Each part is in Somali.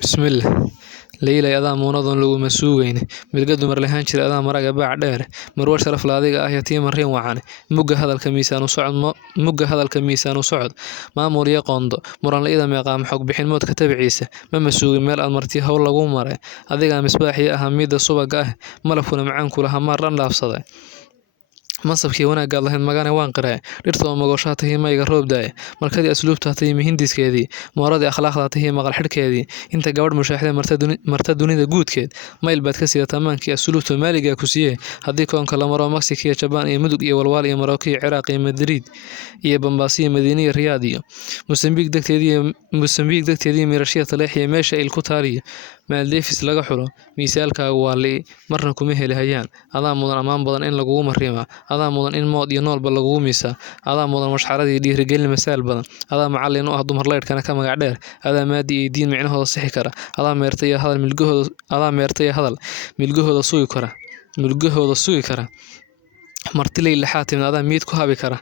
Bismillah. Leylay adaa muunadon laguma suugayne milga dumar lahaan jira adaa maraga baac dheer marwar sharaf la adiga ah yatii marin wacan mugga hadalka miisaan u socod maamul iyo qondo muran la ida meeqaam xog bixin moodka tabciisa ma masuugin meel aad marti hawl lagu maray adiga misbaaxii ah midda subaga ah malafkuna macaan kula hamaar dhan dhaafsaday mansabkii wanaagaad lahayd magane waan qiray dhirta oo magoshaa tahay mayga roob daay markadii asluubta tahay hindiskeedii mooradii akhlaaqda tahay maqal xidhkeedii inta gabadh mushaaxday marta dunida guudkeed mayl baad ka sidataa maankii asluubta maaliga ku siiyay haddii koonka la maro Mexico iyo Japan iyo mudug iyo walwaal iyo Morocco iyo Ciraaq iyo Madrid iyo Bombasi iyo Madiina iyo Riyadh iyo Mozambique dagteedii mirashiya taleex iyo meesha il ku taariyo Maldives laga xulo miisaalkaagu waa li marna kuma heli hayaan adaa mudan ammaan badan in lagugu mariima adaa mudan in mood iyo noolba lagugu miisa adaa mudan mashxaradii dhiirigelin masaal badan adaa macallin u ah dumar leydhkana ka magac dheer adaa maadi iyo diin micnahooda sixi kara adaa meertay hadal milgahooda sugi kara martilay laxaa timid adaa miid ku habi kara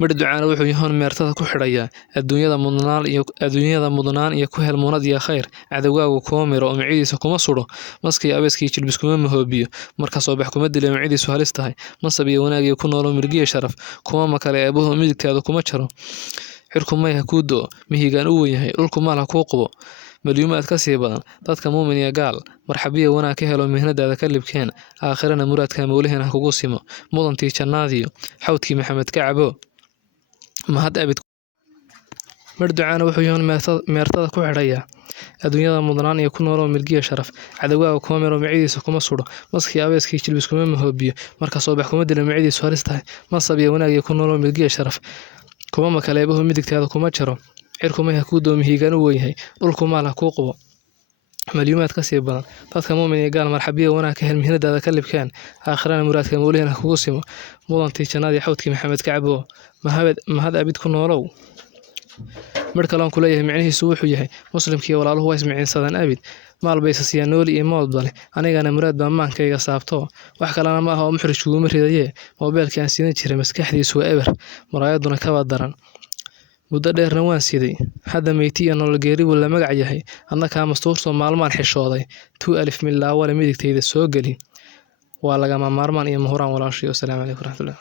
midh ducaana wuxuu yahoon meertada ku xidhaya adduunyada mudnaan iyo ku hel muunad iyo khayr cadawgaagu kuma miro oo micidiisa kuma sudho maskii abeeskii jilbis kuma mahoobiyo marka soo bax kuma dilo micidiisu halis tahay mansab iyo wanaag iyo ku noolo mirgiya sharaf kuma makale eebuhu midigtaada kuma jaro xirku mayha kuu do mihigaan u weyn yahay dhulku maal ha kuu qubo malyuumaad ka sii badan dadka muumin iyo gaal marxabiya wanaag ka helo mihnadaada ka libkeen aakhirana muraadka mawlaheen ha kugu simo mudantii jannaadiyo xawdkii maxamed ka cabo mahad abid midh ducaana wuxuu yahoon meertada ku xidhaya adduunyada mudnaan iyo ku nooloo milgiya sharaf cadawgaaga kuma miro micidiisa kuma sudho maskii abeeskii jilbis kuma mahoobiyo marka soo bax kuma dilo micidiisu halis tahay mansab iyo wanaag iyo ku nooloo milgiya sharaf kuma makale eebuhu midigtaada kuma jaro cirku mayha kuu doo mihigaan u weyn yahay dhulku maal ha kuu qubo malyuumaad ka sii badan dadka muumin iyo gaal marxabiya wanaag ka hel mihnadaada ka libkeen aakhirana muraadka mawlaheen ha kugu simo mudantii jannaadii xawdkii maxamed ka cabo mahad abid ku noolow midh kaloon ku leeyahay micnihiisu wuxuu yahay muslimkii walaaluhu waa ismiciinsadaan abid maal baysa siyaa nooli iyo moodba leh anigana muraad baa maankayga saabto wax kalena ma aha oo muxrij kuguma ridayee moobeelkii aan sidan jiray maskaxdiisu waa eber muraayaduna kaba daran muddo dheerna waan siday hadda meyti iyo nolol geeri buu la magac yahay adna kaa mastuurtoo maalmaan xishooday 2 milaawale midigtayda soo geli waa lagama maarmaan iyo muhuraan walaashay. Wassalaamu calaykum waraxmatullahi